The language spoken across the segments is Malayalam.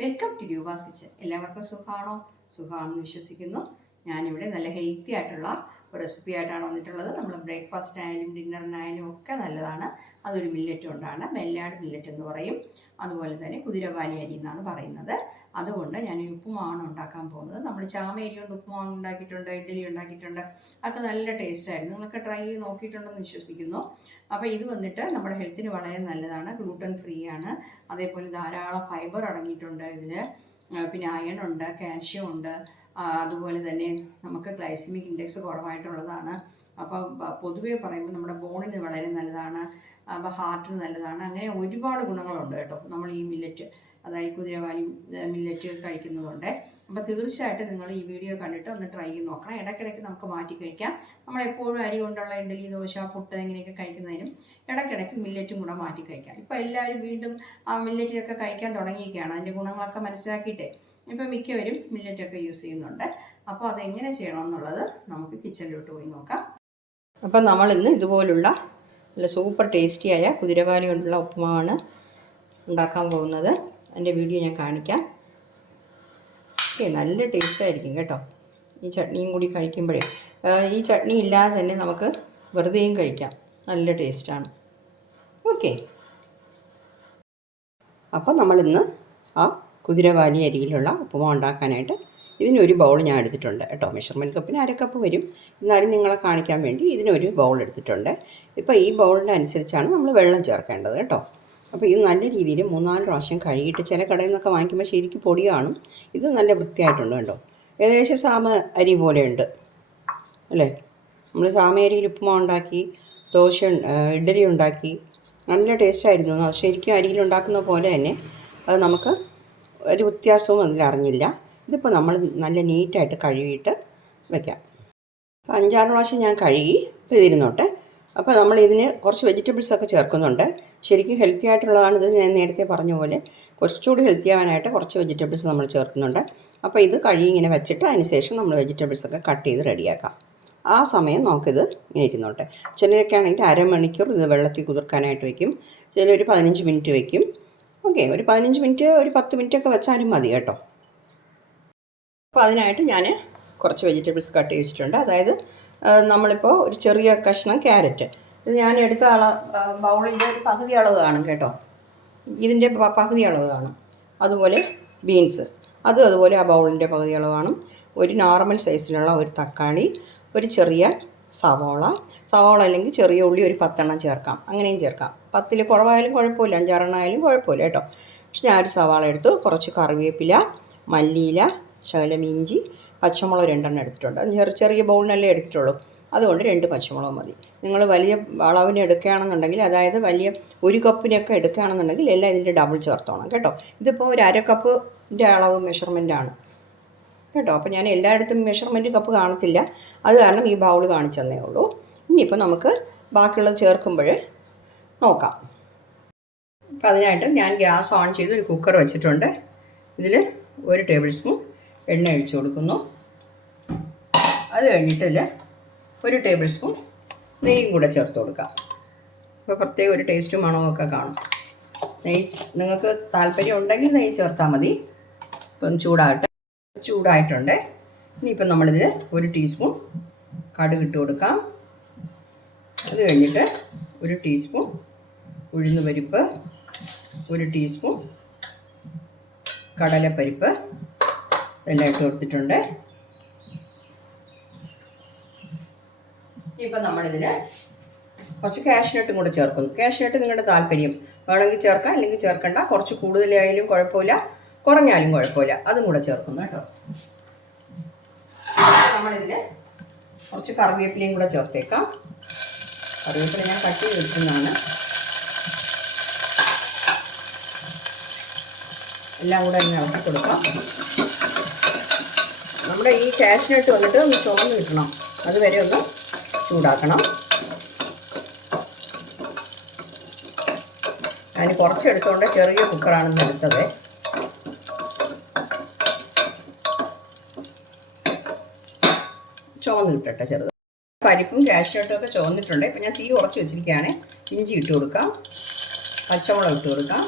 വെൽക്കം ടു രൂപാസ് കിച്ചൻ എല്ലാവർക്കും സുഖമാണോ സുഖമാണെന്ന് വിശ്വസിക്കുന്നു. ഞാനിവിടെ നല്ല ഹെൽത്തി ആയിട്ടുള്ള റെസിപ്പി ആയിട്ടാണ് വന്നിട്ടുള്ളത്. നമ്മൾ ബ്രേക്ക്ഫാസ്റ്റിനായാലും ഡിന്നറിനായാലും ഒക്കെ നല്ലതാണ്. അതൊരു മില്ലറ്റ് കൊണ്ടാണ്. മെല്ലാട് മില്ലറ്റ് എന്ന് പറയും. അതുപോലെ തന്നെ കുതിരവാലി അരി എന്നാണ് പറയുന്നത്. അതുകൊണ്ട് ഞാൻ ഉപ്പുമാവാണ് ഉണ്ടാക്കാൻ പോകുന്നത്. നമ്മൾ ചാമയരി കൊണ്ട് ഉപ്പുമാവ് ഉണ്ടാക്കിയിട്ടുണ്ട് ഇഡ്ഡലി ഉണ്ടാക്കിയിട്ടുണ്ട്. അതൊക്കെ നല്ല ടേസ്റ്റായിരുന്നു നിങ്ങളൊക്കെ ട്രൈ ചെയ്ത് നോക്കിയിട്ടുണ്ടെന്ന് വിശ്വസിക്കുന്നു. അപ്പോൾ ഇത് വന്നിട്ട് നമ്മുടെ ഹെൽത്തിന് വളരെ നല്ലതാണ്. ഗ്ലൂട്ടൻ ഫ്രീ ആണ്. അതേപോലെ ധാരാളം ഫൈബർ അടങ്ങിയിട്ടുണ്ട് ഇതിൽ പിന്നെ അയൺ ഉണ്ട് കാൽഷ്യം ഉണ്ട്. അതുപോലെ തന്നെ നമുക്ക് ഗ്ലൈസമിക് ഇൻഡെക്സ് കുറവായിട്ടുള്ളതാണ്. അപ്പോൾ പൊതുവേ പറയുമ്പോൾ നമ്മുടെ ബോണിന് വളരെ നല്ലതാണ് അപ്പോൾ ഹാർട്ടിന് നല്ലതാണ്. അങ്ങനെ ഒരുപാട് ഗുണങ്ങളുണ്ട് കേട്ടോ. നമ്മൾ ഈ മില്ലറ്റ് അതായത് കുതിരവാലി മില്ലറ്റ് കഴിക്കുന്നതുകൊണ്ട്. അപ്പോൾ തീർച്ചയായിട്ടും നിങ്ങൾ ഈ വീഡിയോ കണ്ടിട്ട് ഒന്ന് ട്രൈ ചെയ്ത് നോക്കണം. ഇടയ്ക്കിടയ്ക്ക് നമുക്ക് മാറ്റി കഴിക്കാം. നമ്മളെപ്പോഴും അരി കൊണ്ടുള്ള ഇഡലി ദോശ പുട്ട് ഇങ്ങനെയൊക്കെ കഴിക്കുന്നതിനും ഇടയ്ക്കിടയ്ക്ക് മില്ലറ്റും കൂടെ മാറ്റി കഴിക്കാം. ഇപ്പോൾ എല്ലാവരും വീണ്ടും ആ മില്ലറ്റിലൊക്കെ കഴിക്കാൻ തുടങ്ങിയിരിക്കുകയാണ്. അതിന്റെ ഗുണങ്ങളൊക്കെ മനസ്സിലാക്കിയിട്ടേ. ഇപ്പോൾ മിക്കവരും മില്ലറ്റൊക്കെ യൂസ് ചെയ്യുന്നുണ്ട്. അപ്പോൾ അതെങ്ങനെ ചെയ്യണമെന്നുള്ളത് നമുക്ക് കിച്ചണിലോട്ട് പോയി നോക്കാം. അപ്പം നമ്മൾ ഇന്ന് ഇതുപോലുള്ള നല്ല സൂപ്പർ ടേസ്റ്റിയായ കുതിരവാലി കൊണ്ടുള്ള ഉപ്പുമാവാണ് ഉണ്ടാക്കാൻ പോകുന്നത്. എന്റെ വീഡിയോ ഞാൻ കാണിക്കാം. ഓക്കെ നല്ല ടേസ്റ്റ് ആയിരിക്കും കേട്ടോ. ഈ ചട്നിയും കൂടി കഴിക്കുമ്പോഴേ. ഈ ചട്നി ഇല്ലാതെ തന്നെ നമുക്ക് വെറുതെയും കഴിക്കാം. നല്ല ടേസ്റ്റാണ് ഓക്കെ. അപ്പോൾ നമ്മളിന്ന് ആ കുതിരവാലി അരിയിലുള്ള ഉപ്പുമ ഉണ്ടാക്കാനായിട്ട് ഇതിനൊരു ബൗൾ ഞാൻ എടുത്തിട്ടുണ്ട് കേട്ടോ. മെഷർമെന്റ് കപ്പിന് അര കപ്പ് വരും. എന്നാലും നിങ്ങളെ കാണിക്കാൻ വേണ്ടി ഇതിനൊരു ബൗൾ എടുത്തിട്ടുണ്ട്. ഇപ്പോൾ ഈ ബൗളിന്റെ അനുസരിച്ചാണ് നമ്മൾ വെള്ളം ചേർക്കേണ്ടത് കേട്ടോ. അപ്പോൾ ഇത് നല്ല രീതിയിൽ മൂന്നാൽ പ്രാവശ്യം കഴുകിയിട്ട് ചില കടയിൽ നിന്നൊക്കെ വാങ്ങിക്കുമ്പോൾ ശരിക്കും പൊടി കാണും. ഇത് നല്ല വൃത്തിയായിട്ടുണ്ട് കേട്ടോ. ഏകദേശം സാമ അരി പോലെയുണ്ട് അല്ലേ? നമ്മൾ സാമയരിയിൽ ഉപ്പുമാ ഉണ്ടാക്കി ദോശ ഇഡലി ഉണ്ടാക്കി. നല്ല ടേസ്റ്റായിരുന്നു ശരിക്കും അരിയിൽ ഉണ്ടാക്കുന്ന പോലെ തന്നെ അത് നമുക്ക് ഒരു വ്യത്യാസവും അതിൽ അറിഞ്ഞില്ല. ഇതിപ്പോൾ നമ്മൾ നല്ല നീറ്റായിട്ട് കഴുകിയിട്ട് വെക്കാം. അപ്പോൾ അഞ്ചാറ് പ്രാവശ്യം ഞാൻ കഴുകി ഇപ്പോൾ ഇതിരുന്നോട്ടെ. അപ്പോൾ നമ്മൾ ഇതിന് കുറച്ച് വെജിറ്റബിൾസ് ഒക്കെ ചേർക്കുന്നുണ്ട്. ശരിക്കും ഹെൽത്തി ആയിട്ടുള്ളതാണ് ഇത് ഞാൻ നേരത്തെ പറഞ്ഞ പോലെ. കുറച്ചുകൂടി ഹെൽത്തി ആവാനായിട്ട് കുറച്ച് വെജിറ്റബിൾസ് നമ്മൾ ചേർക്കുന്നുണ്ട്. അപ്പോൾ ഇത് കഴുകി ഇങ്ങനെ വെച്ചിട്ട് അതിന് ശേഷം നമ്മൾ വെജിറ്റബിൾസ് ഒക്കെ കട്ട് ചെയ്ത് റെഡിയാക്കാം ആ സമയം നമുക്കിത് ഇങ്ങനെ ഇരുന്നോട്ടെ. ചിലരൊക്കെ ആണെങ്കിൽ അരമണിക്കൂർ ഇത് വെള്ളത്തിൽ കുതിർക്കാനായിട്ട് വയ്ക്കും ചിലർ പതിനഞ്ച് മിനിറ്റ് വെക്കും. ഓക്കെ ഒരു പതിനഞ്ച് മിനിറ്റ് ഒരു പത്ത് മിനിറ്റ് ഒക്കെ വെച്ചാലും മതി കേട്ടോ. അപ്പോൾ അതിനായിട്ട് ഞാൻ കുറച്ച് വെജിറ്റബിൾസ് കട്ട് ചെയ്തിട്ടുണ്ട്. അതായത് നമ്മളിപ്പോൾ ഒരു ചെറിയ കഷ്ണം ക്യാരറ്റ്. ഇത് ഞാൻ എടുത്ത അള ബൗളിന്റെ ഒരു പകുതി അളവ് കാണും കേട്ടോ. ഇതിന്റെ പകുതി അളവ് കാണും. അതുപോലെ ബീൻസ്. അതും അതുപോലെ ആ ബൗളിന്റെ പകുതി അളവ് കാണും. ഒരു നോർമൽ സൈസിലുള്ള ഒരു തക്കാളി ഒരു ചെറിയ സവോള. സവോള അല്ലെങ്കിൽ ചെറിയ ഉള്ളി ഒരു പത്തെണ്ണം ചേർക്കാം. അങ്ങനെയും ചേർക്കാം. പത്തിൽ കുറവായാലും കുഴപ്പമില്ല. അഞ്ചാറെണ്ണം ആയാലും കുഴപ്പമില്ല കേട്ടോ. പക്ഷെ ഞാൻ ഒരു സവാള എടുത്തു. കുറച്ച് കറിവേപ്പില മല്ലിയില ശകലം ഇഞ്ചി പച്ചമുളക് രണ്ടെണ്ണം എടുത്തിട്ടുണ്ട്. ചെറിയ ചെറിയ ബൗളിനല്ലേ എടുത്തിട്ടുള്ളൂ. അതുകൊണ്ട് രണ്ട് പച്ചമുളക് മതി. നിങ്ങൾ വലിയ അളവിന് എടുക്കുകയാണെന്നുണ്ടെങ്കിൽ അതായത് വലിയ ഒരു കപ്പിനൊക്കെ എടുക്കുകയാണെന്നുണ്ടെങ്കിൽ എല്ലാം ഇതിന്റെ ഡബിൾ ചേർത്തോണം കേട്ടോ. ഇതിപ്പോൾ ഒരു അര കപ്പിന്റെ അളവ് മെഷർമെന്റാണ് കേട്ടോ? അപ്പോൾ ഞാൻ എല്ലായിടത്തും മെഷർമെന്റ് കപ്പ് കാണത്തില്ല. അത് കാരണം ഈ ബൗൾ കാണിച്ചു തന്നേ ഉള്ളൂ. ഇനിയിപ്പോൾ നമുക്ക് ബാക്കിയുള്ളത് ചേർക്കുമ്പോൾ നോക്കാം. അപ്പോൾ അതിനായിട്ട് ഞാൻ ഗ്യാസ് ഓൺ ചെയ്ത് ഒരു കുക്കർ വെച്ചിട്ടുണ്ട്. ഇതിൽ ഒരു ടേബിൾ സ്പൂൺ എണ്ണ ഒഴിച്ചു കൊടുക്കുന്നു. അത് കഴിഞ്ഞിട്ട് ഇതിൽ ഒരു ടേബിൾ സ്പൂൺ നെയ്യും കൂടെ ചേർത്ത് കൊടുക്കാം. അപ്പോൾ പ്രത്യേക ഒരു ടേസ്റ്റും മണമൊക്കെ കാണും. നെയ്യ് നിങ്ങൾക്ക് താല്പര്യം ഉണ്ടെങ്കിൽ നെയ്യ് ചേർത്താൽ മതി. ഇപ്പം ചൂടാകട്ടെ. ചൂടായിട്ടുണ്ട്. ഇനിയിപ്പം നമ്മളിതിൽ ഒരു ടീസ്പൂൺ കടുക് ഇട്ട് കൊടുക്കാം. അത് കഴിഞ്ഞിട്ട് ഒരു ടീസ്പൂൺ ഉഴുന്ന് പരിപ്പ് ഒരു ടീസ്പൂൺ കടലപ്പരിപ്പ് ഇതെല്ലാം ഇട്ട് കൊടുത്തിട്ടുണ്ട്. ഇപ്പം നമ്മളിതിൽ കുറച്ച് കാഷ്നട്ടും കൂടെ ചേർക്കുന്നു. കാഷ്നട്ട് നിങ്ങളുടെ താല്പര്യം. വേണമെങ്കിൽ ചേർക്കാം അല്ലെങ്കിൽ ചേർക്കണ്ട. കുറച്ച് കൂടുതലായാലും കുഴപ്പമില്ല. കുറഞ്ഞാലും കുഴപ്പമില്ല. അതും കൂടെ ചേർക്കുന്നു കേട്ടോ. നമ്മളിതിൽ കുറച്ച് കറിവേപ്പിലയും കൂടെ ചേർത്തേക്കാം. കറിവേപ്പില ഞാൻ കട്ട് ചെയ്ത് വെക്കുന്നതാണ് എല്ലാം കൂടെ ഇങ്ങനെ ഇളക്കി കൊടുക്കാം. നമ്മുടെ ഈ കാഷ്നട്ട് വന്നിട്ട് ഒന്ന് ചുവന്ന് കിട്ടണം. അതുവരെ ഒന്ന് ചൂടാക്കണം. ഞാൻ കുറച്ച് എടുത്തുകൊണ്ട് ചെറിയ കുക്കറാണെന്ന് എടുത്തത് ചുവന്ന് കിട്ടട്ടെ ചെറുത്. പരിപ്പും കാഷ്യോട്ടും ഒക്കെ ചുവന്നിട്ടുണ്ട്. ഇപ്പം ഞാൻ തീ ഉറച്ച് വെച്ചിരിക്കുകയാണ്. ഇഞ്ചി ഇട്ട് കൊടുക്കാം. പച്ചമുളക് ഇട്ട് കൊടുക്കാം.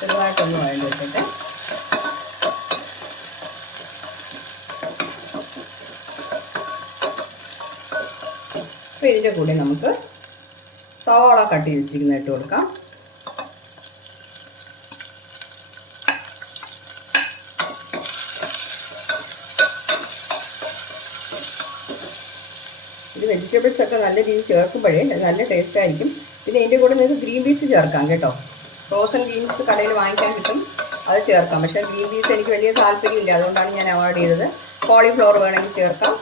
ചെറുതായിട്ടൊന്ന് വഴി വെച്ചിട്ട്. അപ്പോൾ ഇതിന്റെ കൂടെ നമുക്ക് സവാള കട്ട് ചെയ്ത് ഇട്ട് കൊടുക്കാം. ഇത് വെജിറ്റബിൾസ് ഒക്കെ നല്ല രീതിയിൽ ചേർക്കുമ്പോഴേ നല്ല ടേസ്റ്റ് ആയിരിക്കും. പിന്നെ ഇതിന്റെ കൂടെ നിങ്ങൾക്ക് ഗ്രീൻ പീസ് ചേർക്കാം കേട്ടോ. ഫ്രോസൺ ഗ്രീൻസ് കടയിൽ വാങ്ങിക്കാൻ കിട്ടും. അത് ചേർക്കാം. പക്ഷേ ഗ്രീൻ പീസ് എനിക്ക് വലിയ താല്പര്യമില്ല. അതുകൊണ്ടാണ് ഞാൻ അവോയ്ഡ് ചെയ്തത്. കോളിഫ്ലവർ വേണമെങ്കിൽ ചേർക്കാം.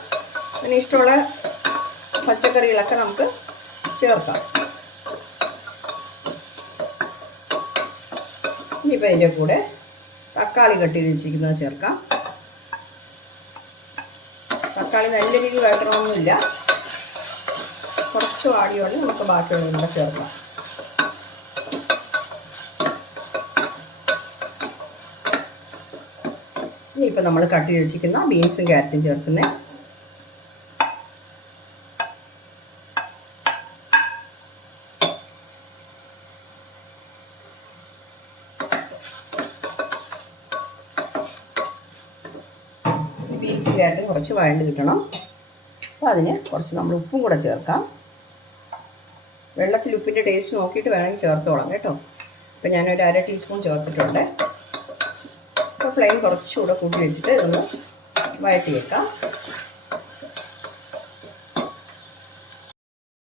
പിന്നെ ഇഷ്ടമുള്ള പച്ചക്കറികളൊക്കെ നമുക്ക് ചേർക്കാം. ഇനിയിപ്പോൾ ഇതിന്റെ കൂടെ തക്കാളി കട്ട് ചെയ്ത് വെച്ചിരിക്കുന്നത് ചേർക്കാം. തക്കാളി നല്ല രീതിയിൽ വഴറ്റണമെന്നില്ല. കുറച്ച് വാടിയോടെ നമുക്ക് ബാക്കിയുള്ളത് കൂടെ ചേർക്കാം ഇനിയിപ്പോൾ നമ്മൾ കട്ട് ചെയ്ത് വെച്ചിരിക്കുന്ന ബീൻസും ക്യാരറ്റും ചേർക്കുന്നത് ബീൻസും ക്യാരറ്റും കുറച്ച് വഴണ്ട് കിട്ടണം. അപ്പോൾ അതിന് കുറച്ച് നമ്മൾ ഉപ്പും കൂടെ ചേർക്കാം. വെള്ളത്തിൽ ഉപ്പിന്റെ ടേസ്റ്റ് നോക്കിയിട്ട് വേണമെങ്കിൽ ചേർത്തോളാം കേട്ടോ. അപ്പോൾ ഞാനൊരു അര ടീസ്പൂൺ ചേർത്തിട്ടുണ്ട്. അപ്പോൾ ഫ്ലെയിം കുറച്ചുകൂടെ കൂട്ടി വെച്ചിട്ട് ഇതൊന്ന് വഴറ്റി വെക്കാം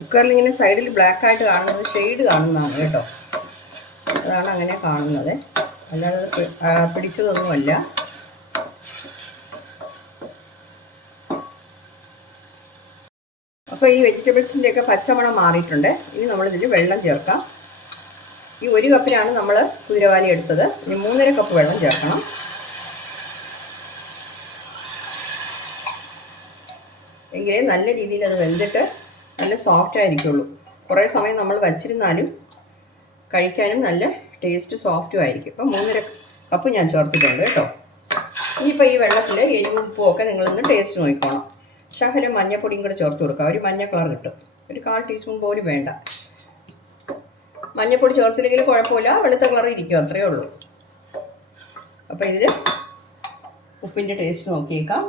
കുക്കറിൽ ഇങ്ങനെ സൈഡിൽ ബ്ലാക്ക് ആയിട്ട് കാണുന്നത് ഷെയ്ഡ് കാണുന്നതാണ് കേട്ടോ. അതാണ് അങ്ങനെ കാണുന്നത്. അല്ലാതെ പിടിച്ചതൊന്നുമല്ല. അപ്പോൾ ഈ വെജിറ്റബിൾസിന്റെ ഒക്കെ പച്ചമണം മാറിയിട്ടുണ്ട്. ഇനി നമ്മളിതിൽ വെള്ളം ചേർക്കാം. ഈ ഒരു കപ്പിനാണ് നമ്മൾ കുതിരവാലി എടുത്തത്. ഇനി മൂന്നര കപ്പ് വെള്ളം ചേർക്കണം. എങ്കിലേ നല്ല രീതിയിൽ അത് വെന്തിട്ട് നല്ല സോഫ്റ്റ് ആയിരിക്കുള്ളൂ. കുറേ സമയം നമ്മൾ വച്ചിരുന്നാലും കഴിക്കാനും നല്ല ടേസ്റ്റ് സോഫ്റ്റും ആയിരിക്കും. ഇപ്പം മൂന്നര കപ്പ് ഞാൻ ചേർത്തിട്ടുണ്ട് കേട്ടോ. ഇനിയിപ്പോൾ ഈ വെള്ളത്തിൽ എരിവും ഉപ്പും ഒക്കെ നിങ്ങളൊന്ന് ടേസ്റ്റ് നോക്കിക്കോണം. ശകലം മഞ്ഞപ്പൊടിയും കൂടെ ചേർത്ത് കൊടുക്കുക ഒരു മഞ്ഞ കളർ കിട്ടും. ഒരു കാൽ ടീസ്പൂൺ പോലും വേണ്ട. മഞ്ഞപ്പൊടി ചേർത്തില്ലെങ്കിൽ കുഴപ്പമില്ല. വെളുത്ത കളർ ഇരിക്കും. അത്രയേ ഉള്ളൂ. അപ്പോൾ ഇതിൽ ഉപ്പിന്റെ ടേസ്റ്റ് നോക്കിയേക്കാം.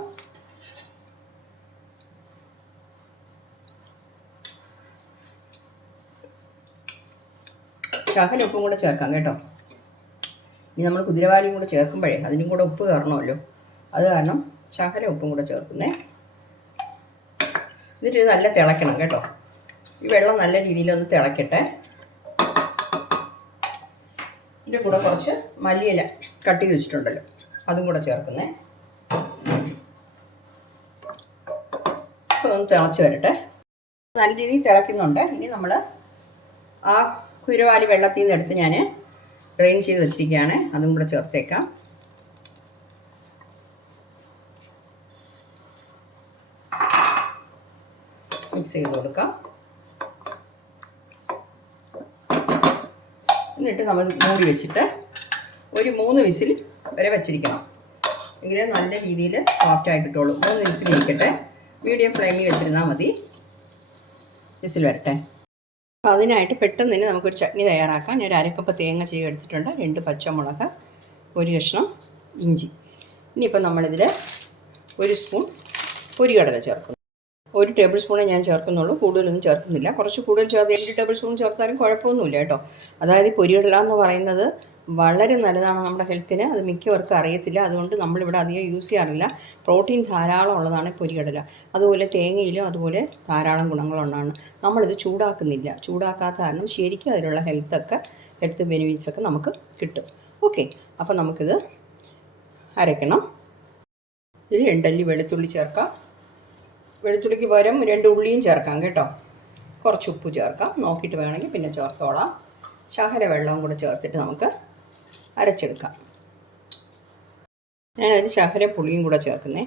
ശകലം ഉപ്പും കൂടെ ചേർക്കാം കേട്ടോ. ഇനി നമ്മൾ കുതിരവാലിയും കൂടെ ചേർക്കുമ്പോഴേ അതിനും കൂടെ ഉപ്പ് കയറണമല്ലോ. അത് കാരണം ശകലം ഉപ്പും കൂടെ ചേർക്കുന്നേ. എന്നിട്ട് ഇത് നല്ല തിളയ്ക്കണം കേട്ടോ. ഈ വെള്ളം നല്ല രീതിയിലൊന്ന് തിളയ്ക്കട്ടെ ഇതിന്റെ കൂടെ കുറച്ച് മല്ലിയില കട്ട് ചെയ്ത് വെച്ചിട്ടുണ്ടല്ലോ. അതും കൂടെ ചേർക്കുന്നേ. ഒന്ന് തിളച്ച് വരട്ടെ. നല്ല രീതിയിൽ തിളയ്ക്കുന്നുണ്ട് ഇനി നമ്മൾ ആ കുരുവാലി വെള്ളത്തിൽ നിന്ന് എടുത്ത് ഞാൻ ഡ്രെയിൻ ചെയ്ത് വെച്ചിരിക്കുകയാണ്. അതും കൂടെ ചേർത്തേക്കാം. മിക്സ് ചെയ്ത് കൊടുക്കാം. എന്നിട്ട് നമ്മൾ മൂടി വെച്ചിട്ട് ഒരു മൂന്ന് വിസിൽ വരെ വെച്ചിരിക്കണം. എങ്കിലേ നല്ല രീതിയിൽ സോഫ്റ്റ് ആയി കിട്ടുള്ളൂ മൂന്ന് വിസിൽ ഇരിക്കട്ടെ. മീഡിയം ഫ്ലെയിമിൽ വെച്ചിരുന്നാൽ മതി. വിസിൽ വരട്ടെ. അപ്പോൾ അതിനായിട്ട് പെട്ടെന്ന് തന്നെ നമുക്കൊരു ചട്നി തയ്യാറാക്കാം. ഞാൻ ഒരു അരക്കപ്പ് തേങ്ങ ചെയ്ത് എടുത്തിട്ടുണ്ട്. രണ്ട് പച്ചമുളക് ഒരു കഷ്ണം ഇഞ്ചി. ഇനിയിപ്പോൾ നമ്മളിതിൽ ഒരു സ്പൂൺ പൊരികടല ചേർക്കുന്നു. ഒരു ടേബിൾ സ്പൂണേ ഞാൻ ചേർക്കുന്നുള്ളൂ. കൂടുതലൊന്നും ചേർക്കുന്നില്ല. കുറച്ച് കൂടുതൽ ചേർത്ത് രണ്ട് ടേബിൾ സ്പൂൺ ചേർത്താലും കുഴപ്പമൊന്നുമില്ല കേട്ടോ. അതായത് പൊരിയിടല എന്ന് പറയുന്നത് വളരെ നല്ലതാണ് നമ്മുടെ ഹെൽത്തിന്. അത് മിക്കവർക്കും അറിയത്തില്ല. അതുകൊണ്ട് നമ്മളിവിടെ അധികം യൂസ് ചെയ്യാറില്ല. പ്രോട്ടീൻ ധാരാളം ഉള്ളതാണ് പൊരികടല അതുപോലെ തേങ്ങയിലും അതുപോലെ ധാരാളം ഗുണങ്ങളുള്ളതാണ്. നമ്മളിത് ചൂടാക്കുന്നില്ല. ചൂടാക്കാത്ത കാരണം ശരിക്കും അതിലുള്ള ഹെൽത്തൊക്കെ ഹെൽത്ത് ബെനിഫിറ്റ്സൊക്കെ നമുക്ക് കിട്ടും. ഓക്കെ. അപ്പോൾ നമുക്കിത് അരയ്ക്കണം. ഇതിൽ രണ്ടല്ലി വെളുത്തുള്ളി ചേർക്കാം. വെളുത്തുള്ളിക്ക് പകരം രണ്ട് ഉള്ളിയും ചേർക്കാം കേട്ടോ. കുറച്ച് ഉപ്പ് ചേർക്കാം. നോക്കിയിട്ട് വേണമെങ്കിൽ പിന്നെ ചേർത്തോളാം. ശകല വെള്ളവും കൂടെ ചേർത്തിട്ട് നമുക്ക് അരച്ചെടുക്കാം. ഞാനതിന് ശകല പുളിയും കൂടെ ചേർക്കുന്നേ.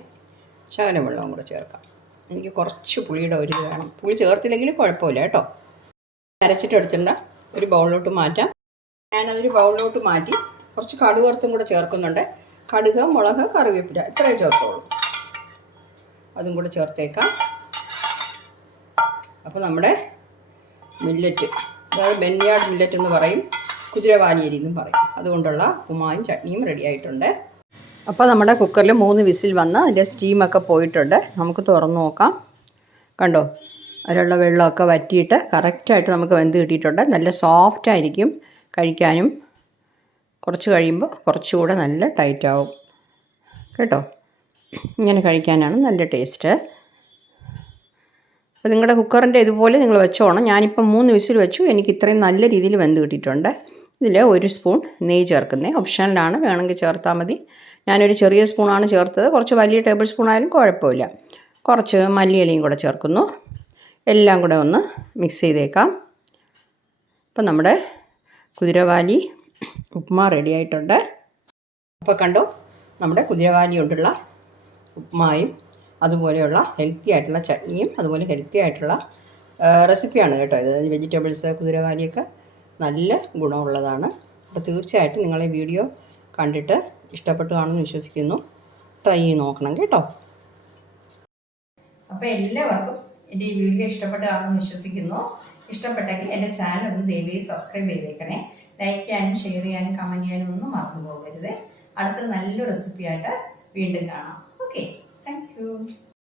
ശകല വെള്ളവും കൂടെ ചേർക്കാം. എനിക്ക് കുറച്ച് പുളിയുടെ ഒരു വേണം. പുളി ചേർത്തില്ലെങ്കിൽ കുഴപ്പമില്ല കേട്ടോ. അരച്ചിട്ടെടുത്തിട്ടുണ്ട് ഒരു ബൗളിലോട്ട് മാറ്റാം. ഞാനതൊരു ബൗളിലോട്ട് മാറ്റി കുറച്ച് കടുക് വറുത്തും കൂടെ ചേർക്കുന്നുണ്ട്. കടുക് മുളക് കറിവേപ്പില ഇത്രയേ ചേർത്തോളൂ. അതും കൂടെ ചേർത്തേക്കാം. അപ്പോൾ നമ്മുടെ മില്ലറ്റ് അതായത് ബെന്യാഡ് മില്ലറ്റ് എന്ന് പറയും കുതിരവാലിയരി എന്നും പറയും. അതുകൊണ്ടുള്ള ഉമായും ചട്നിയും റെഡി ആയിട്ടുണ്ട്. അപ്പോൾ നമ്മുടെ കുക്കറിൽ മൂന്ന് വിസിൽ വന്ന് അതിന്റെ സ്റ്റീമൊക്കെ പോയിട്ടുണ്ട്. നമുക്ക് തുറന്നു നോക്കാം. കണ്ടോ? അതിലുള്ള വെള്ളമൊക്കെ വറ്റിയിട്ട് കറക്റ്റായിട്ട് നമുക്ക് വെന്ത് കിട്ടിയിട്ടുണ്ട്. നല്ല സോഫ്റ്റ് ആയിരിക്കും കഴിക്കാനും. കുറച്ച് കഴിയുമ്പോൾ കുറച്ചുകൂടെ നല്ല ടൈറ്റാവും കേട്ടോ? ഇങ്ങനെ കഴിക്കാനാണ് നല്ല ടേസ്റ്റ്. അപ്പോൾ നിങ്ങളുടെ കുക്കറിന്റെ ഇതുപോലെ നിങ്ങൾ വെച്ചോണം. ഞാനിപ്പം മൂന്ന് വിസിൽ വെച്ചു. എനിക്ക് ഇത്രയും നല്ല രീതിയിൽ വെന്ത് കിട്ടിയിട്ടുണ്ട്. ഇതിൽ ഒരു സ്പൂൺ നെയ്യ് ചേർക്കുന്നത് ഓപ്ഷനിലാണ്. വേണമെങ്കിൽ ചേർത്താൽ മതി. ഞാനൊരു ചെറിയ സ്പൂണാണ് ചേർത്തത്. കുറച്ച് വലിയ ടേബിൾ സ്പൂൺ ആയാലും കുഴപ്പമില്ല. കുറച്ച് മല്ലിയിലയും കൂടെ ചേർക്കുന്നു. എല്ലാം കൂടെ ഒന്ന് മിക്സ് ചെയ്തേക്കാം. അപ്പം നമ്മുടെ കുതിരവാലി ഉപ്പുമാ റെഡി ആയിട്ടുണ്ട്. അപ്പോൾ കണ്ടോ? നമ്മുടെ കുതിരവാലി കൊണ്ടുള്ള ഉപ്മായും അതുപോലെയുള്ള ഹെൽത്തി ആയിട്ടുള്ള ചട്നിയും അതുപോലെ ഹെൽത്തി ആയിട്ടുള്ള റെസിപ്പിയാണ് കേട്ടോ ഇത്. വെജിറ്റബിൾസ് കുതിരവാലിയൊക്കെ നല്ല ഗുണമുള്ളതാണ്. അപ്പോൾ തീർച്ചയായിട്ടും നിങ്ങൾ ഈ വീഡിയോ കണ്ടിട്ട് ഇഷ്ടപ്പെട്ടു കാണുമെന്ന് വിശ്വസിക്കുന്നു. ട്രൈ ചെയ്ത് നോക്കണം കേട്ടോ. അപ്പോൾ എല്ലാവർക്കും എന്റെ ഈ വീഡിയോ ഇഷ്ടപ്പെട്ടു കാണുമെന്ന് വിശ്വസിക്കുന്നു. ഇഷ്ടപ്പെട്ടെങ്കിൽ എന്റെ ചാനൽ ഒന്ന് ദയവായി സബ്സ്ക്രൈബ് ചെയ്തേക്കണേ. ലൈക്ക് ചെയ്യാനും ഷെയർ ചെയ്യാനും കമന്റ് ചെയ്യാനും ഒന്നും മറന്നു പോകരുത്. അടുത്ത നല്ലൊരു റെസിപ്പിയായിട്ട് വീണ്ടും കാണാം. Okay, thank you.